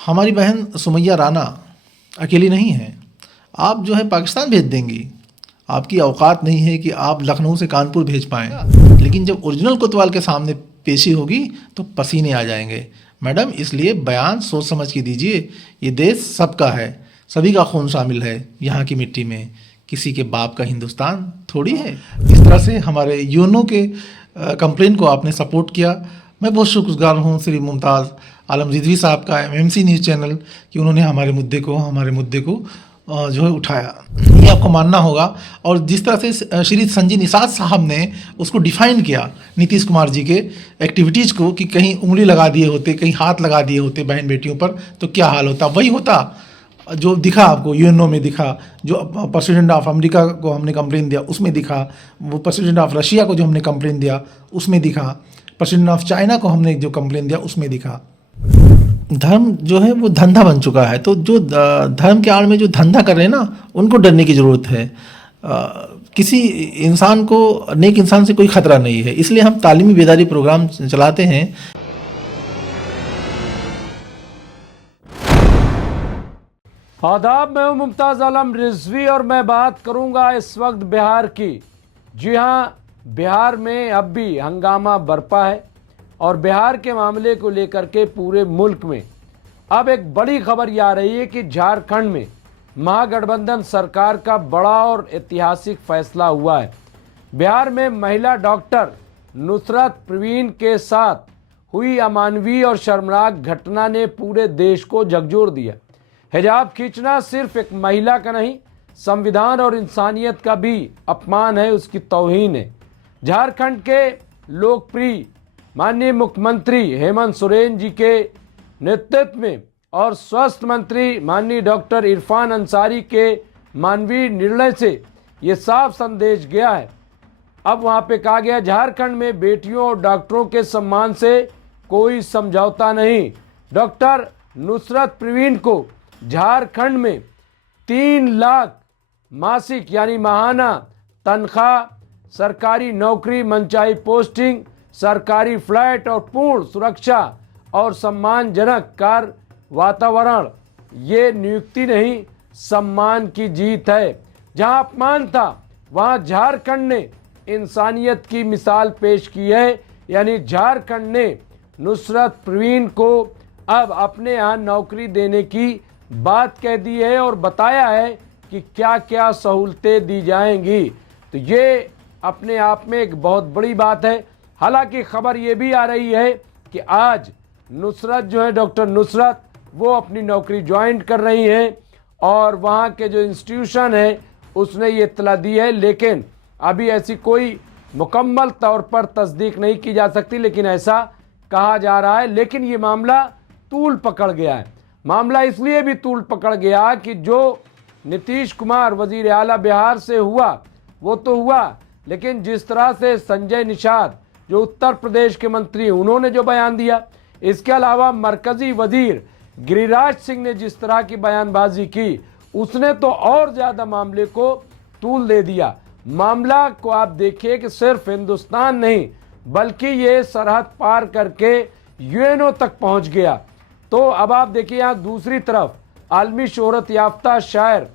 हमारी बहन सुमैया राना अकेली नहीं है। आप जो है पाकिस्तान भेज देंगी। आपकी औकात नहीं है कि आप लखनऊ से कानपुर भेज पाएँ। लेकिन जब ओरिजिनल कोतवाल के सामने पेशी होगी तो पसीने आ जाएंगे। मैडम, इसलिए बयान सोच समझ के दीजिए। ये देश सबका है, सभी का खून शामिल है यहाँ की मिट्टी में। किसी के बाप का हिंदुस्तान थोड़ी है। इस तरह से हमारे यूनो के कंप्लेन को आपने सपोर्ट किया। मैं बहुत शुक्रगुजार हूँ श्री मुमताज़ आलम रिजवी साहब का, एमएमसी न्यूज़ चैनल, कि उन्होंने हमारे मुद्दे को जो है उठाया। ये आपको मानना होगा। और जिस तरह से श्री संजय निषाद साहब ने उसको डिफाइन किया नीतीश कुमार जी के एक्टिविटीज़ को, कि कहीं उंगली लगा दिए होते, कहीं हाथ लगा दिए होते बहन बेटियों पर, तो क्या हाल होता। वही होता जो दिखा आपको यूएनओ में दिखा, जो प्रेसिडेंट ऑफ अमेरिका को हमने कंप्लेन दिया उसमें दिखा, वो प्रेसिडेंट ऑफ रशिया को जो हमने कंप्लेन दिया उसमें दिखा, प्रेसिडेंट ऑफ चाइना को हमने जो कंप्लेन दिया उसमें दिखा। धर्म जो है वो धंधा बन चुका है। तो जो धर्म के आड़ में जो धंधा कर रहे हैं ना, उनको डरने की ज़रूरत है। किसी इंसान को, नेक इंसान से कोई ख़तरा नहीं है। इसलिए हम तालीमी बेदारी प्रोग्राम चलाते हैं। आदाब, मैं हूं मुमताज़ आलम रिजवी और मैं बात करूंगा इस वक्त बिहार की। जी हां, बिहार में अब भी हंगामा बरपा है और बिहार के मामले को लेकर के पूरे मुल्क में अब एक बड़ी खबर ये आ रही है कि झारखंड में महागठबंधन सरकार का बड़ा और ऐतिहासिक फैसला हुआ है। बिहार में महिला डॉक्टर नुसरत परवीन के साथ हुई अमानवीय और शर्मनाक घटना ने पूरे देश को झकझोर दिया। हिजाब खींचना सिर्फ एक महिला का नहीं, संविधान और इंसानियत का भी अपमान है, उसकी तौहीन है। झारखंड के लोकप्रिय माननीय मुख्यमंत्री हेमंत सोरेन जी के नेतृत्व में और स्वास्थ्य मंत्री माननीय डॉक्टर इरफान अंसारी के मानवीय निर्णय से ये साफ संदेश गया है। अब वहाँ पे कहा गया, झारखंड में बेटियों और डॉक्टरों के सम्मान से कोई समझौता नहीं। डॉक्टर नुसरत परवीन को झारखंड में 3 लाख मासिक यानी माहाना तनख्वाह, सरकारी नौकरी, मनचाही पोस्टिंग, सरकारी फ्लैट और पूर्ण सुरक्षा और सम्मानजनक कार्य वातावरण, ये नियुक्ति नहीं सम्मान की जीत है। जहां अपमान था वहां झारखंड ने इंसानियत की मिसाल पेश की है। यानी झारखंड ने नुसरत परवीन को अब अपने यहाँ नौकरी देने की बात कह दी है और बताया है कि क्या क्या सहूलतें दी जाएंगी। तो ये अपने आप में एक बहुत बड़ी बात है। हालांकि खबर ये भी आ रही है कि आज नुसरत जो है, डॉक्टर नुसरत, वो अपनी नौकरी ज्वाइन कर रही हैं और वहाँ के जो इंस्टीट्यूशन है उसने ये इत्तला दी है। लेकिन अभी ऐसी कोई मुकम्मल तौर पर तस्दीक नहीं की जा सकती, लेकिन ऐसा कहा जा रहा है। लेकिन ये मामला तूल पकड़ गया है। मामला इसलिए भी तूल पकड़ गया कि जो नीतीश कुमार वजीर आला बिहार से हुआ वो तो हुआ, लेकिन जिस तरह से संजय निषाद जो उत्तर प्रदेश के मंत्री, उन्होंने जो बयान दिया, इसके अलावा मरकजी वजीर गिरिराज सिंह ने जिस तरह की बयानबाजी की, उसने तो और ज्यादा मामले को तूल दे दिया। मामला को आप देखिए कि सिर्फ हिंदुस्तान नहीं बल्कि ये सरहद पार करके यूएनओ तक पहुंच गया। तो अब आप देखिए यहाँ दूसरी तरफ आलमी शोहरत याफ्ता शायर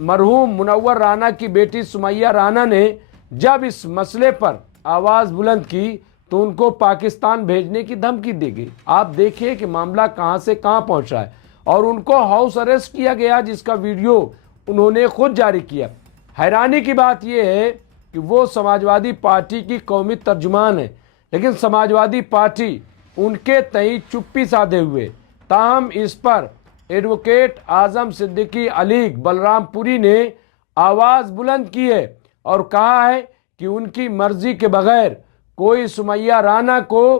मरहूम मुनव्वर राना की बेटी सुमैया राना ने जब इस मसले पर आवाज़ बुलंद की तो उनको पाकिस्तान भेजने की धमकी दी गई। आप देखिए कि मामला कहां से कहां पहुंचा है और उनको हाउस अरेस्ट किया गया, जिसका वीडियो उन्होंने खुद जारी किया। हैरानी की बात यह है कि वो समाजवादी पार्टी की कौमी तर्जुमान है, लेकिन समाजवादी पार्टी उनके तई चुप्पी साधे हुए। ताहम इस पर एडवोकेट आजम सिद्दीकी अली बलरामपुरी ने आवाज़ बुलंद की है और कहा है कि उनकी मर्जी के बगैर कोई सुमैया राना को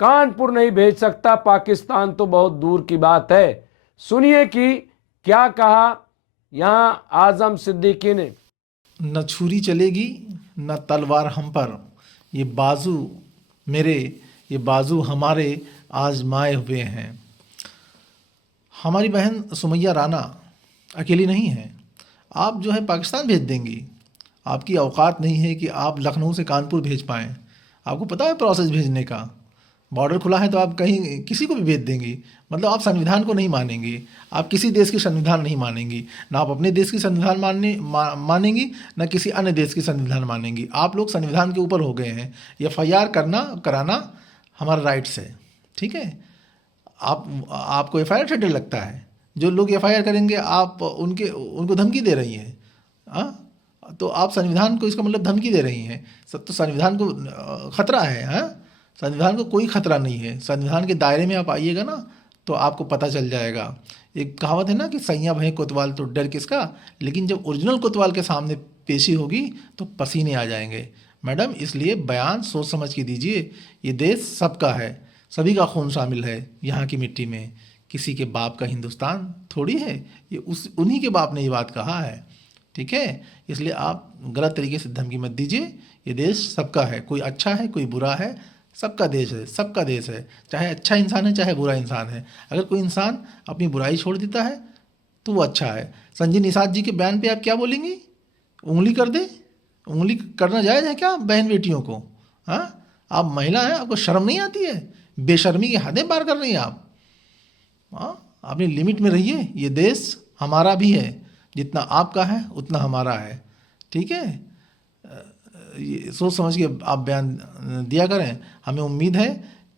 कानपुर नहीं भेज सकता, पाकिस्तान तो बहुत दूर की बात है। सुनिए कि क्या कहा यहां आजम सिद्दीकी ने। न छुरी चलेगी न तलवार हम पर, ये बाजू मेरे, ये बाजू हमारे आजमाए हुए हैं। हमारी बहन सुमैया राना अकेली नहीं है। आप जो है पाकिस्तान भेज देंगी। आपकी औकात नहीं है कि आप लखनऊ से कानपुर भेज पाएँ। आपको पता है प्रोसेस भेजने का। बॉर्डर खुला है तो आप कहीं किसी को भी भेज देंगी। मतलब आप संविधान को नहीं मानेंगी, आप किसी देश की संविधान नहीं मानेंगी, ना आप अपने देश की संविधान मानेंगी, ना किसी अन्य देश की संविधान मानेंगी। आप लोग संविधान के ऊपर हो गए हैं। FIR कराना हमारा राइट्स है, ठीक है। आपको FIR से डर लगता है? जो लोग FIR करेंगे आप उनको धमकी दे रही हैं। तो आप संविधान को, इसका मतलब धमकी दे रही हैं। तो संविधान को खतरा है। संविधान को कोई खतरा नहीं है। संविधान के दायरे में आप आइएगा ना तो आपको पता चल जाएगा। एक कहावत है ना कि सैया भय कोतवाल तो डर किसका, लेकिन जब ओरिजिनल कोतवाल के सामने पेशी होगी तो पसीने आ जाएंगे। मैडम, इसलिए बयान सोच समझ के दीजिए। ये देश सबका है, सभी का खून शामिल है यहाँ की मिट्टी में। किसी के बाप का हिंदुस्तान थोड़ी है, ये उन्हीं के बाप ने ये बात कहा है, ठीक है। इसलिए आप गलत तरीके से धमकी मत दीजिए। ये देश सबका है, कोई अच्छा है कोई बुरा है, सबका देश है, सबका देश है। चाहे अच्छा इंसान है चाहे बुरा इंसान है। अगर कोई इंसान अपनी बुराई छोड़ देता है तो वो अच्छा है। संजय निषाद जी के बयान पे आप क्या बोलेंगी? उंगली कर दे? उंगली करना जायज़ है क्या बहन बेटियों को? आप महिला हैं, आपको शर्म नहीं आती है? बेशर्मी की हदें पार कर रही हैं आप। अपनी लिमिट में रहिए। ये देश हमारा भी है, जितना आपका है उतना हमारा है, ठीक है। ये सोच समझ के आप बयान दिया करें। हमें उम्मीद है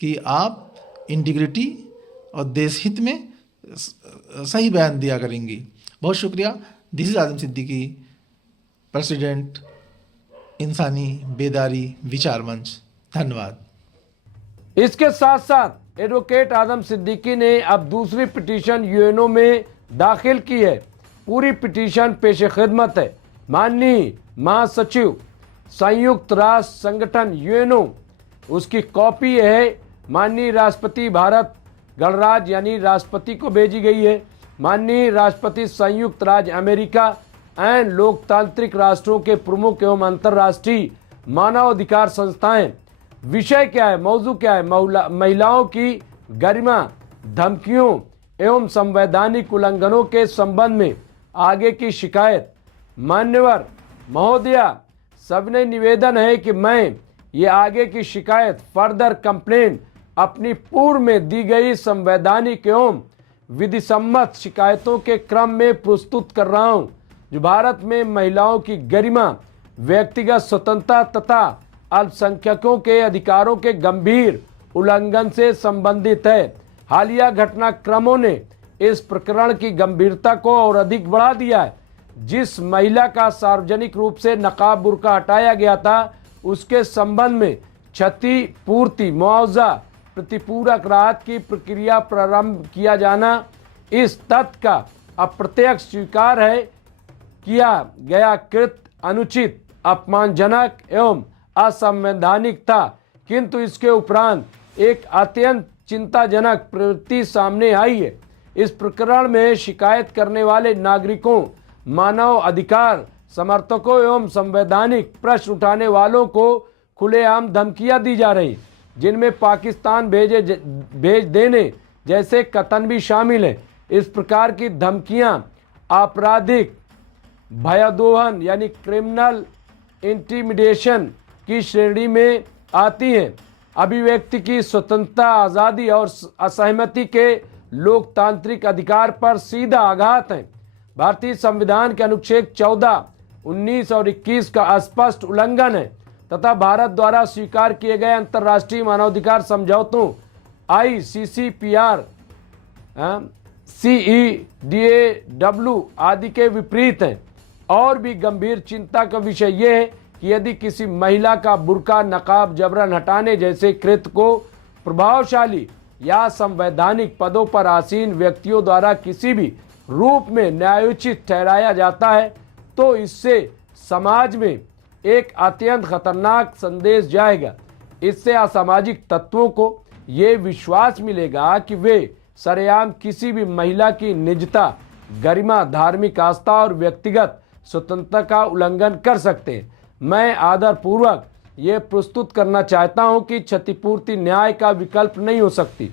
कि आप इंटीग्रिटी और देश हित में सही बयान दिया करेंगी। बहुत शुक्रिया। This is Azam Siddiqui, president इंसानी बेदारी विचार मंच। धन्यवाद। इसके साथ साथ एडवोकेट आजम सिद्दीकी ने अब दूसरी पिटीशन यूएनओ में दाखिल की है। पूरी पिटीशन पेश खिदमत है। माननीय महासचिव संयुक्त राष्ट्र संगठन यूएनओ, उसकी कॉपी है माननीय राष्ट्रपति भारत गणराज्य यानी राष्ट्रपति को भेजी गई है। माननीय राष्ट्रपति संयुक्त राज्य अमेरिका एंड लोकतांत्रिक राष्ट्रों के प्रमुख एवं अंतर्राष्ट्रीय मानवाधिकार संस्थाएं। विषय क्या है, मौजू क्या है? महिलाओं की गरिमा, धमकियों एवं संवैधानिक उल्लंघनों के संबंध में आगे की शिकायत। मान्यवर महोदया, सबने निवेदन है कि मैं ये आगे की शिकायत फर्दर कंप्लेंट अपनी पूर्व में दी गई संवैधानिक एवं विधि सम्मत शिकायतों के क्रम में प्रस्तुत कर रहा हूं, जो भारत में महिलाओं की गरिमा, व्यक्तिगत स्वतंत्रता तथा अल्पसंख्यकों के अधिकारों के गंभीर उल्लंघन से संबंधित है। हालिया घटनाक्रमों ने इस प्रकरण की गंभीरता को और अधिक बढ़ा दिया है। जिस महिला का सार्वजनिक रूप से नकाब बुर्का हटाया गया था, उसके संबंध में क्षतिपूर्ति, मुआवजा, प्रतिपूरक राहत की प्रक्रिया प्रारंभ किया जाना इस तथ्य का अप्रत्यक्ष स्वीकार है। किया गया कृत्य अनुचित, अपमानजनक एवं असंवैधानिक था, किंतु इसके उपरांत एक अत्यंत चिंताजनक प्रवृत्ति सामने आई है। इस प्रकरण में शिकायत करने वाले नागरिकों, मानव अधिकार समर्थकों एवं संवैधानिक प्रश्न उठाने वालों को खुलेआम धमकियां दी जा रही, जिनमें पाकिस्तान भेज देने जैसे कथन भी शामिल हैं। इस प्रकार की धमकियां आपराधिक भयादोहन यानी क्रिमिनल इंटिमिडेशन की श्रेणी में आती हैं। अभिव्यक्ति की स्वतंत्रता, आज़ादी और असहमति के लोकतांत्रिक अधिकार पर सीधा आघात है। भारतीय संविधान के अनुच्छेद 14, 19 और 21 का स्पष्ट उल्लंघन है तथा भारत द्वारा स्वीकार किए गए अंतर्राष्ट्रीय मानवाधिकार समझौतों ICCPR, CEDAW आदि के विपरीत है। और भी गंभीर चिंता का विषय यह है कि यदि किसी महिला का बुर्का, नकाब जबरन हटाने जैसे कृत्य को प्रभावशाली या संवैधानिक पदों पर आसीन व्यक्तियों द्वारा किसी भी रूप में न्यायोचित ठहराया जाता है, तो इससे समाज में एक अत्यंत खतरनाक संदेश जाएगा। इससे असामाजिक तत्वों को ये विश्वास मिलेगा कि वे सरेआम किसी भी महिला की निजता, गरिमा, धार्मिक आस्था और व्यक्तिगत स्वतंत्रता का उल्लंघन कर सकते हैं। मैं आदरपूर्वक ये प्रस्तुत करना चाहता हूं कि क्षतिपूर्ति न्याय का विकल्प नहीं हो सकती,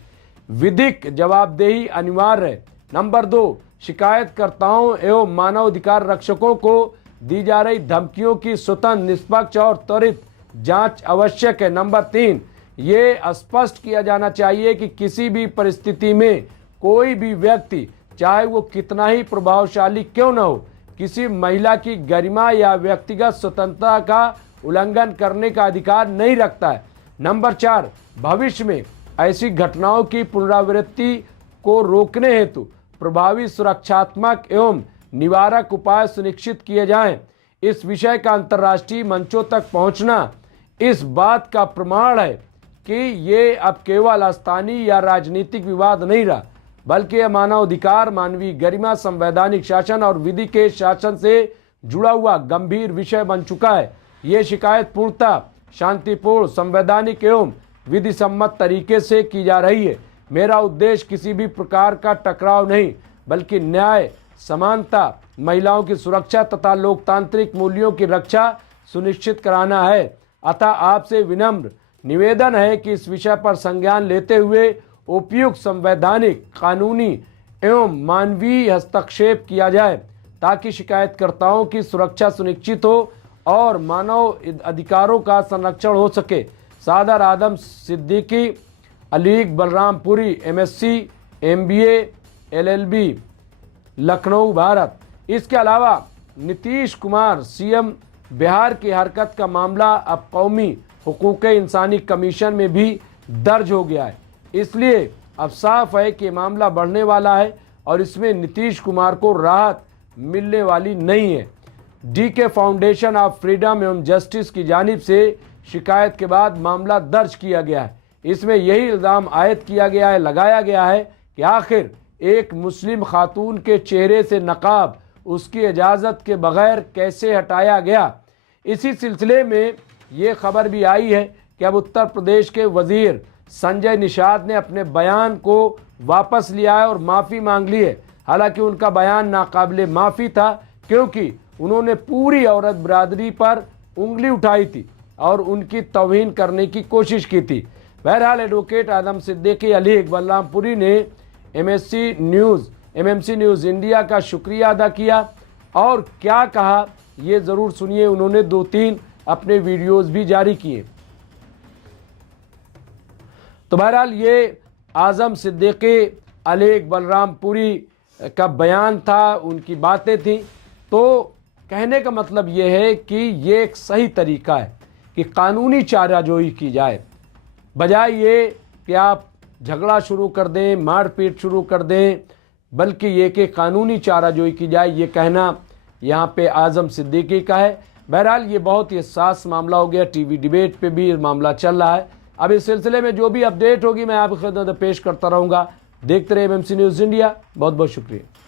विधिक जवाबदेही अनिवार्य है। नंबर 2, शिकायतकर्ताओं एवं मानवाधिकार रक्षकों को दी जा रही धमकियों की स्वतंत्र, निष्पक्ष और त्वरित जांच आवश्यक है। नंबर 3, ये स्पष्ट किया जाना चाहिए कि किसी भी परिस्थिति में कोई भी व्यक्ति, चाहे वो कितना ही प्रभावशाली क्यों न हो, किसी महिला की गरिमा या व्यक्तिगत स्वतंत्रता का उल्लंघन करने का अधिकार नहीं रखता है। नंबर 4, भविष्य में ऐसी घटनाओं की पुनरावृत्ति को रोकने हेतु प्रभावी सुरक्षात्मक एवं निवारक उपाय सुनिश्चित किए जाएं। इस विषय का अंतर्राष्ट्रीय मंचों तक पहुंचना इस बात का प्रमाण है कि ये अब केवल स्थानीय या राजनीतिक विवाद नहीं रहा, बल्कि यह मानवाधिकार, मानवीय गरिमा, संवैधानिक शासन और विधि के शासन से जुड़ा हुआ गंभीर विषय बन चुका है। ये शिकायत पूर्णतः शांतिपूर्ण, संवैधानिक एवं विधि सम्मत तरीके से की जा रही है। मेरा उद्देश्य किसी भी प्रकार का टकराव नहीं, बल्कि न्याय, समानता, महिलाओं की सुरक्षा तथा लोकतांत्रिक मूल्यों की रक्षा सुनिश्चित कराना है। अतः आपसे विनम्र निवेदन है कि इस विषय पर संज्ञान लेते हुए उपयुक्त संवैधानिक, कानूनी एवं मानवीय हस्तक्षेप किया जाए, ताकि शिकायतकर्ताओं की सुरक्षा सुनिश्चित हो और मानव अधिकारों का संरक्षण हो सके। सादर आदम Siddiqui, Alyque Balrampuri, MSc, MBA, LLB, Lucknow, Bharat. इसके अलावा नीतीश कुमार CM बिहार की हरकत का मामला अब कौमी हुकूक इंसानी कमीशन में भी दर्ज हो गया है। इसलिए अब साफ है कि मामला बढ़ने वाला है और इसमें नीतीश कुमार को राहत मिलने वाली नहीं है। DK फाउंडेशन ऑफ फ्रीडम एवं जस्टिस की जानिब से शिकायत के बाद मामला दर्ज किया गया है। इसमें यही इल्ज़ाम आयद किया गया है, लगाया गया है कि आखिर एक मुस्लिम खातून के चेहरे से नकाब उसकी इजाज़त के बगैर कैसे हटाया गया। इसी सिलसिले में ये खबर भी आई है कि अब उत्तर प्रदेश के वजीर संजय निषाद ने अपने बयान को वापस लिया है और माफ़ी मांग ली है। हालांकि उनका बयान नाकाबिले माफ़ी था, क्योंकि उन्होंने पूरी औरत बरादरी पर उंगली उठाई थी और उनकी तौहीन करने की कोशिश की थी। बहरहाल एडवोकेट आदम सिद्दीकी अलीग बलरामपुरी ने MMC न्यूज़ इंडिया का शुक्रिया अदा किया और क्या कहा ये ज़रूर सुनिए। उन्होंने 2-3 अपने वीडियोस भी जारी किए। तो बहरहाल ये आज़म सिद्दीकी अलीग बलरामपुरी का बयान था, उनकी बातें थी। तो कहने का मतलब ये है कि ये एक सही तरीका है कि कानूनी चाराजोई की जाए, बजाय ये कि आप झगड़ा शुरू कर दें, मारपीट शुरू कर दें, बल्कि ये कि कानूनी चाराजोई की जाए। ये कहना यहाँ पे आज़म सिद्दीकी का है। बहरहाल ये बहुत ही हसास मामला हो गया। टीवी डिबेट पे भी मामला चल रहा है। अब इस सिलसिले में जो भी अपडेट होगी मैं आपकी खिदमत में पेश करता रहूँगा। देखते रहे MMC न्यूज़ इंडिया। बहुत बहुत शुक्रिया।